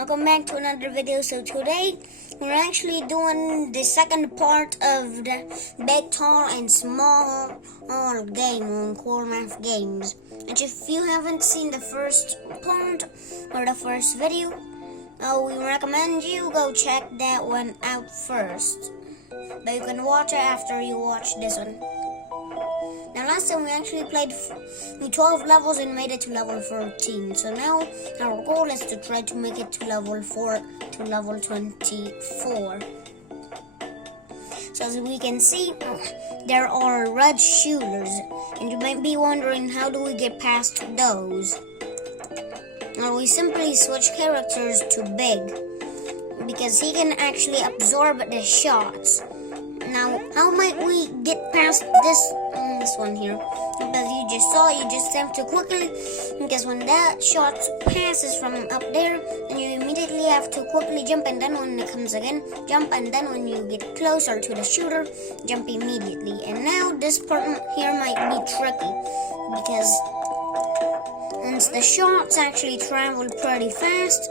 Welcome back to another video. So today we're actually doing the second part of the big, tall, and small game on Core Math Games. And if you haven't seen the first part or the first video, we recommend you go check that one out first. But you can watch it after you watch this one. Now last time we actually played 12 levels and made it to level 14. So now our goal is to try to make it to level 4 to level 24. So as we can see, there are red shooters. And you might be wondering, how do we get past those? Well, we simply switch characters to Big, because he can actually absorb the shots. Now, how might we get past this one here? Because you just have to quickly, because when that shot passes from up there, then you immediately have to quickly jump, and then when it comes again, jump, and then when you get closer to the shooter, jump immediately. And now this part here might be tricky, because since the shots actually travel pretty fast,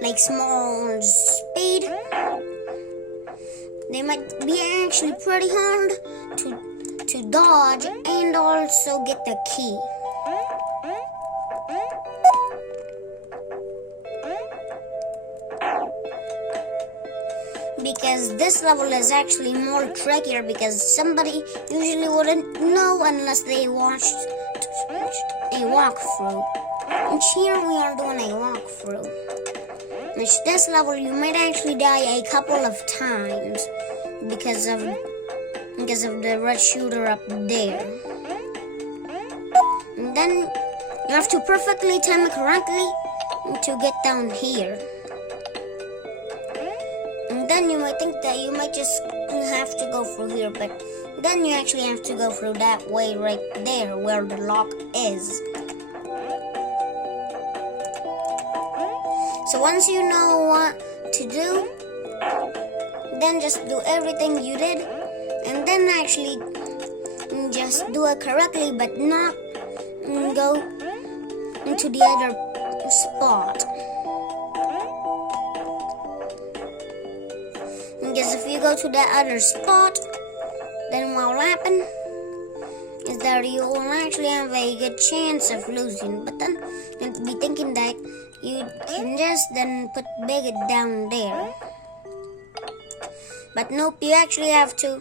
like small speed, they might be actually pretty hard to dodge and also get the key. Because this level is actually more trickier, because somebody usually wouldn't know unless they watched a walkthrough. And here we are doing a walkthrough. Which this level you might actually die a couple of times because of the red shooter up there. And then you have to perfectly time it correctly to get down here. And then you might think that you might just have to go through here, but then you actually have to go through that way right there where the lock is. So once you know what to do, then just do everything you did, and then actually just do it correctly, but not go into the other spot. Because if you go to that other spot, then what will happen is that you will actually have a good chance of losing. But then you'll be thinking that you can just then put Big down there. But nope, you actually have to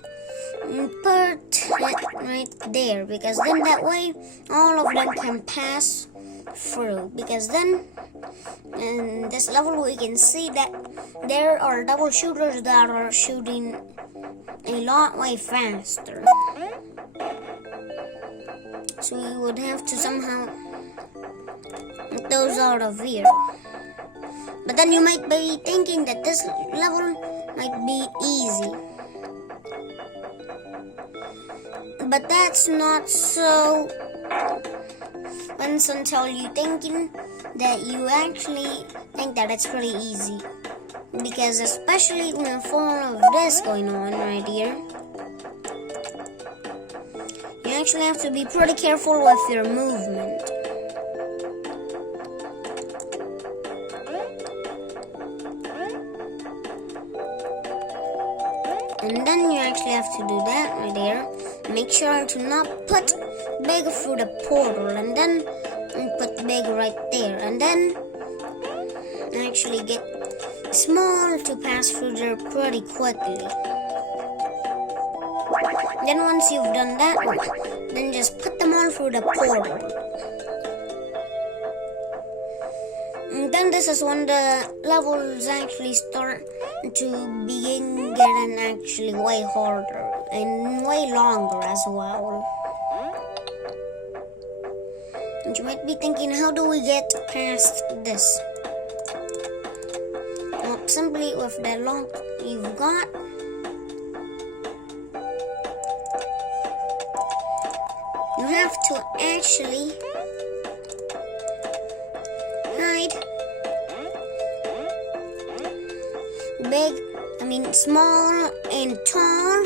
put it right there, because then that way all of them can pass through. Because then in this level we can see that there are double shooters that are shooting a lot way faster. So we would have to somehow get those out of here. But then you might be thinking that this level might be easy. But that's not so until you thinking that you actually think that it's pretty easy. Because especially with all of this going on right here, you actually have to be pretty careful with your movement. And then you actually have to do that right there. Make sure to not put Big through the portal, and then put Big right there, and then actually get Small to pass through there pretty quickly. Then once you've done that, then just put them all through the portal. And then this is when the levels actually start to begin getting actually way harder and way longer as well. And you might be thinking, how do we get past this? Well, simply with the lock you've got, you have to actually hide small and tall,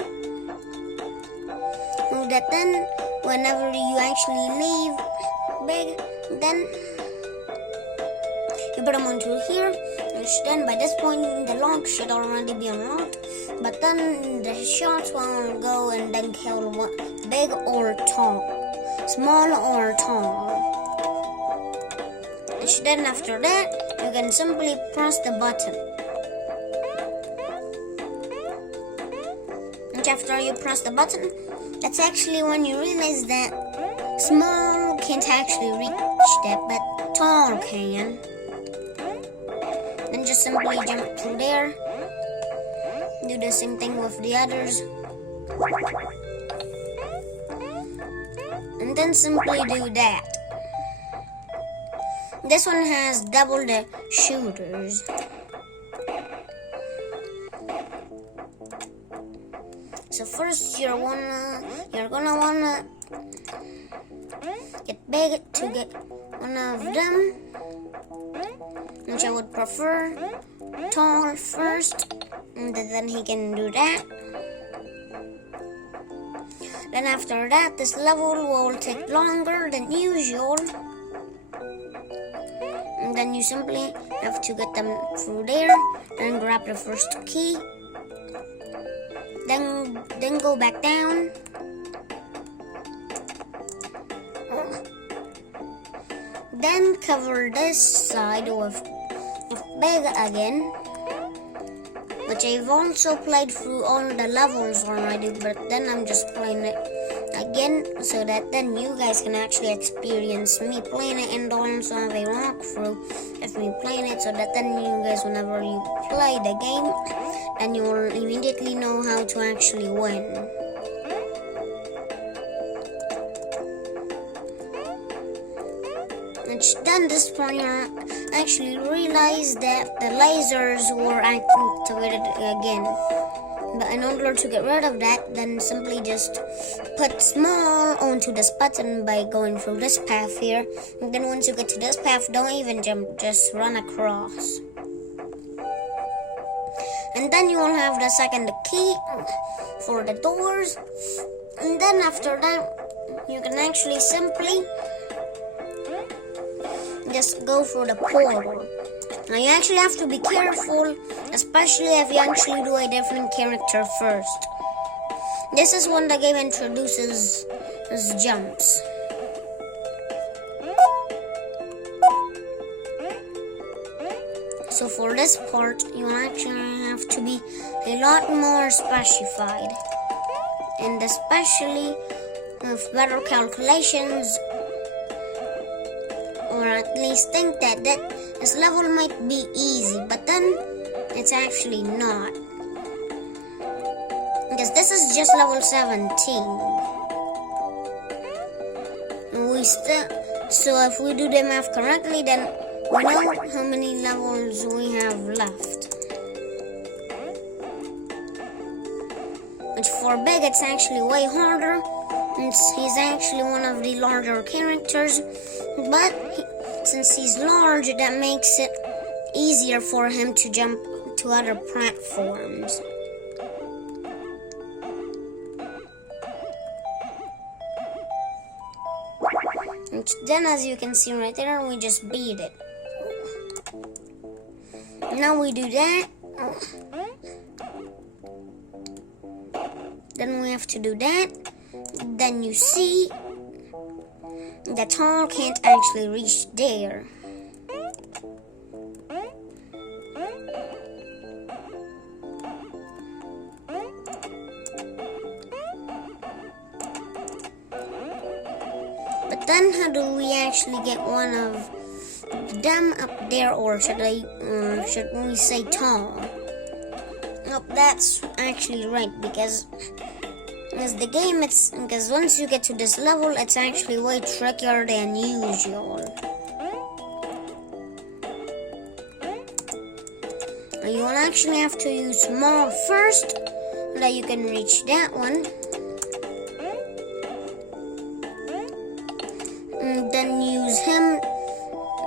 so that then whenever you actually leave Big, then you put them onto here, which then by this point the lock should already be unlocked. But then the shots will go and then kill one, big or tall, small or tall. Which then after that, you can simply press the button. And after you press the button, that's actually when you realize that small can't actually reach that, but tall can. Then just simply jump through there. Do the same thing with the others. And then simply do that. This one has double the shooters. So first you're gonna wanna get big to get one of them, which I would prefer tall first, and then he can do that. Then after that, this level will take longer than usual, and then you simply have to get them through there and grab the first key. Then go back down. Then cover this side with big again, which I've also played through all the levels already, but then I'm just playing it again so that then you guys can actually experience me playing it and also have a walkthrough of me playing it, so that then you guys, whenever you play the game, then you will immediately know how to actually win. And then this point you actually realize that the lasers were activated again. But in order to get rid of that, then simply just put small onto this button by going through this path here. And then once you get to this path, don't even jump, just run across. And then you will have the second key for the doors. And then after that, you can actually simply just go through the portal. Now you actually have to be careful, especially if you actually do a different character first. This is when the game introduces jumps. So for this part, you actually have to be a lot more specified, and especially with better calculations, or at least think that this level might be easy, but then it's actually not, because this is just level 17. So if we do the math correctly, then we know how many levels we have left. Which for Big, it's actually way harder. He's actually one of the larger characters, but since he's large, that makes it easier for him to jump to other platforms. And then, as you can see right there, we just beat it. Now we do that. Then we have to do that. Then you see the tall can't actually reach there. But then how do we actually get one of them up there, or should we say tall? Nope, that's actually right, because the game, because once you get to this level, it's actually way trickier than usual. You will actually have to use small first, so that you can reach that one. And then use him,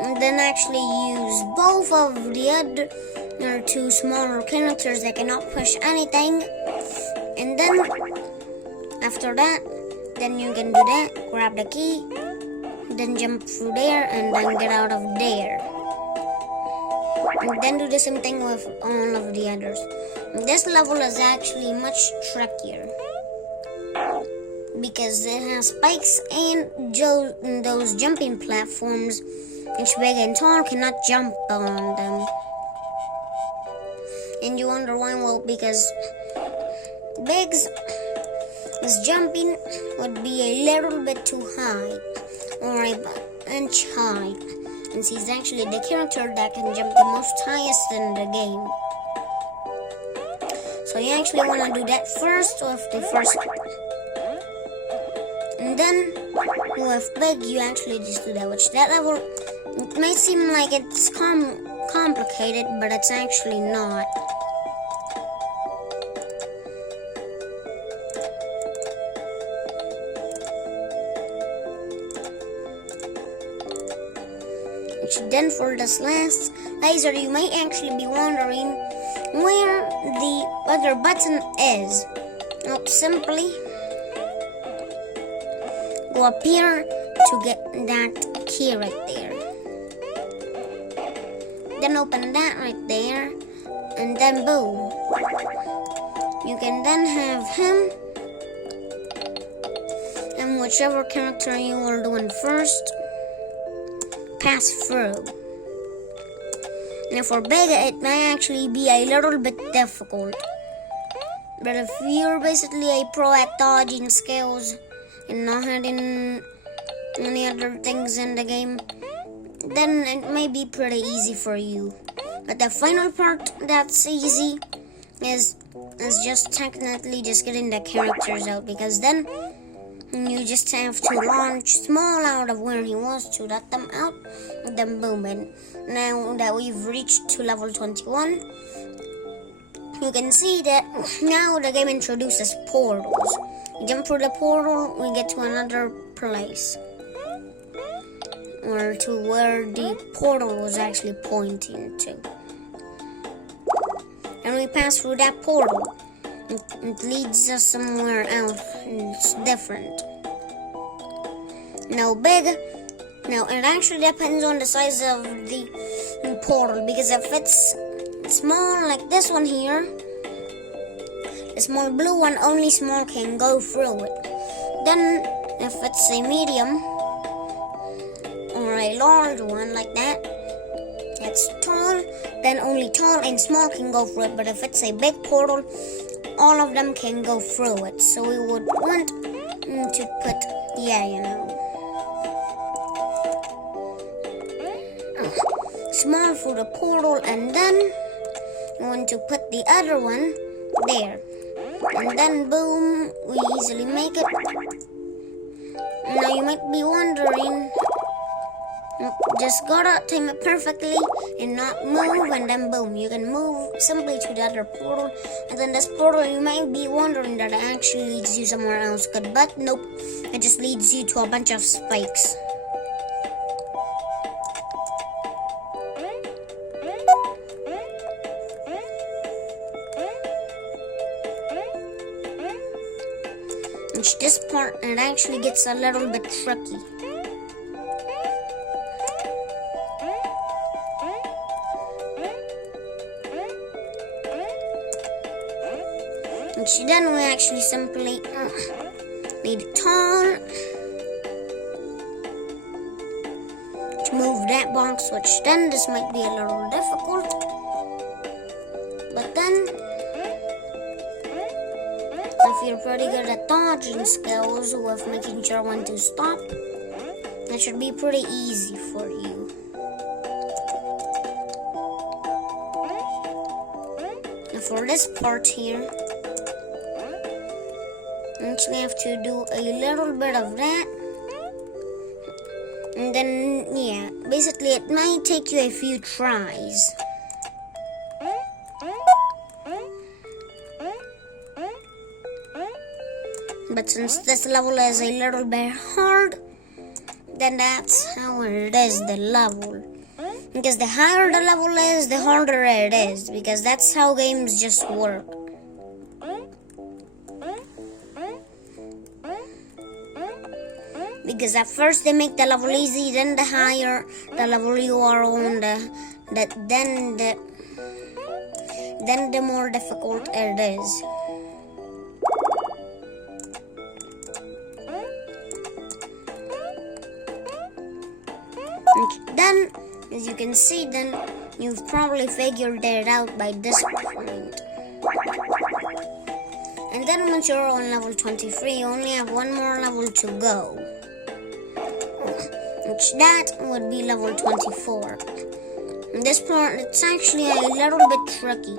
and then actually use both of the other two smaller characters that cannot push anything. And then after that, then you can do that, grab the key, then jump through there, and then get out of there. And then do the same thing with all of the others. This level is actually much trickier because it has spikes and those jumping platforms, which big and tall cannot jump on them. And you wonder why? Well, because Big's jumping would be a little bit too high, or an inch high, and he's actually the character that can jump the most highest in the game. So you actually want to do that first with the first one. And then with Big, you actually just do that, which that level, it may seem like it's complicated, but it's actually not. Then for this last laser, you might actually be wondering where the other button is. Well, simply go up here to get that key right there. Then open that right there, and then boom. You can then have him and whichever character you are doing first pass through. Now for Big, it may actually be a little bit difficult, but if you're basically a pro at dodging skills and not having any other things in the game, then it may be pretty easy for you. But the final part that's easy is just technically just getting the characters out, because then you just have to launch Small out of where he was to let them out, and then boom. And now that we've reached to level 21, you can see that now the game introduces portals. You jump through the portal, we get to another place, or to where the portal was actually pointing to. And we pass through that portal. It leads us somewhere else, and it's different. Now it actually depends on the size of the portal, because if it's small like this one here, the small blue one, only small can go through it. Then if it's a medium or a large one like that, it's tall, then only tall and small can go through it. But if it's a big portal, all of them can go through it. So we would want to put, small through the portal, and then you want to put the other one there. And then boom, we easily make it. Now you might be wondering, just gotta time it perfectly and not move, and then boom, you can move simply to the other portal. And then this portal, you might be wondering that it actually leads you somewhere else good, but nope, it just leads you to a bunch of spikes. Which this part, it actually gets a little bit tricky. Which then we actually simply need tall to move that box, which then this might be a little difficult. But then, if you're pretty good at dodging skills with making sure when to stop, that should be pretty easy for you. And for this part here, you actually have to do a little bit of that. And then, basically it might take you a few tries. But since this level is a little bit hard, then that's how it is, the level. Because the higher the level is, the harder it is. Because that's how games just work. Because at first they make the level easy, then the higher the level you are on, the then the more difficult it is. And then, as you can see, then you've probably figured it out by this point. And then once you're on level 23, you only have one more level to go, which that would be level 24. And this part, it's actually a little bit tricky.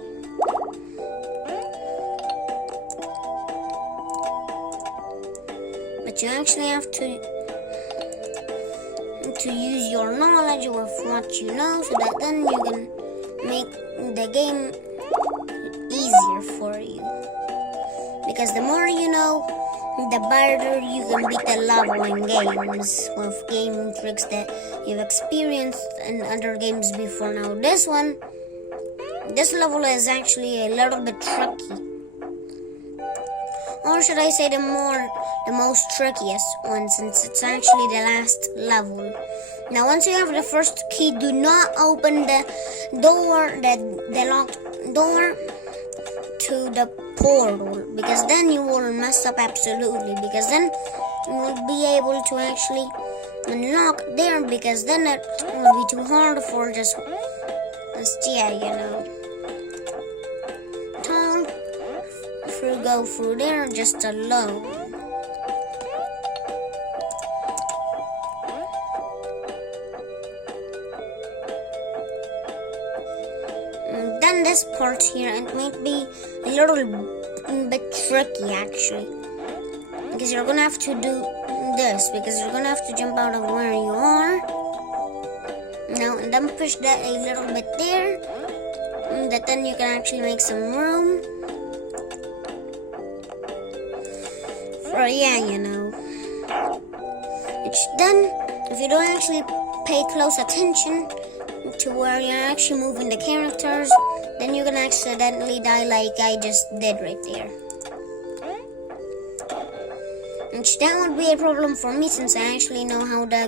But you actually have to use your knowledge of what you know, so that then you can make the game easier for you. Because the more you know, the better you can beat the level in games with game tricks that you've experienced in other games before. Now this level is actually a little bit tricky, or should I say the most trickiest one, since it's actually the last level. Now once you have the first key, do not open the door, the locked door to the portal, because then you will mess up absolutely, because then you won't be able to actually unlock there, because then it will be too hard for just go through there just alone. And then this part here, it might be a little bit tricky actually, because you're gonna have to do this, because you're gonna have to jump out of where you are now, and then push that a little bit there, that then you can actually make some room for which then, if you don't actually pay close attention to where you're actually moving the characters, then you can accidentally die like I just did right there. Which that would be a problem for me, since I actually know how to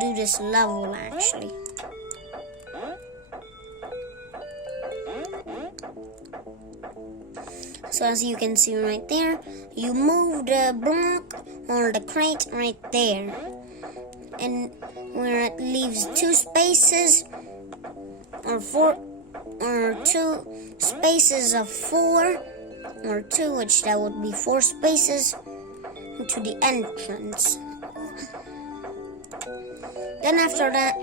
do this level actually. So as you can see right there, you move the block or the crate right there, and where it leaves two spaces or two spaces of 4 or 2, which that would be 4 spaces to the entrance. Then after that,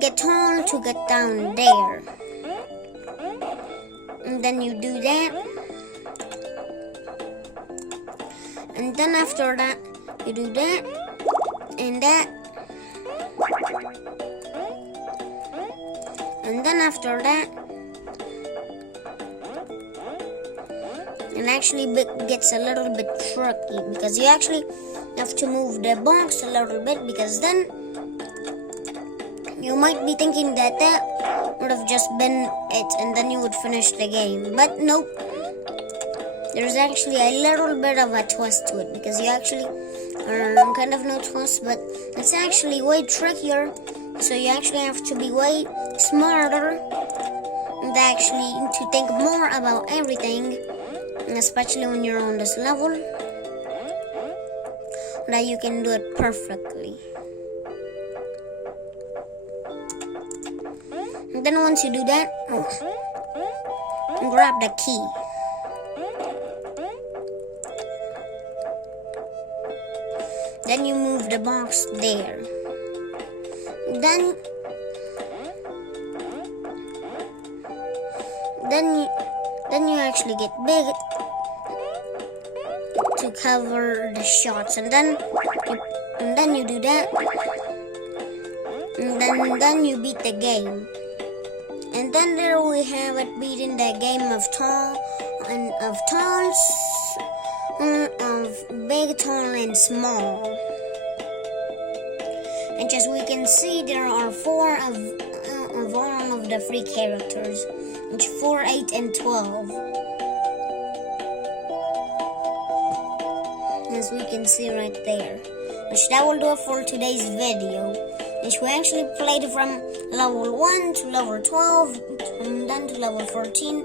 get tall to get down there, and then you do that. And then after that, you do that and that. And then after that, it actually gets a little bit tricky, because you actually have to move the box a little bit, because then you might be thinking that would have just been it, and then you would finish the game. But nope. There's actually a little bit of a twist to it, because you actually are kind of no twist, but it's actually way trickier. So you actually have to be way smarter and actually to think more about everything, and especially when you're on this level, that you can do it perfectly. And then once you do that, grab the key. Then you move the box there. Then you actually get big to cover the shots, and then you do that, and then you beat the game. And then there we have it, beating the game of big, tall, and small. And as we can see, there are 4 of all of the 3 characters, which 4, 8, and 12. As we can see right there. Which that will do it for today's video. which we actually played from level 1 to level 12, and then to level 14,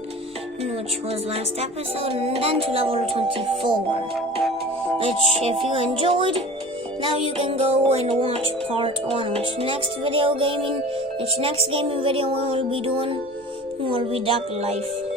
which was last episode, and then to level 24. Which, if you enjoyed, now you can go and watch part 1, which next gaming video we will be doing will be Duck Life.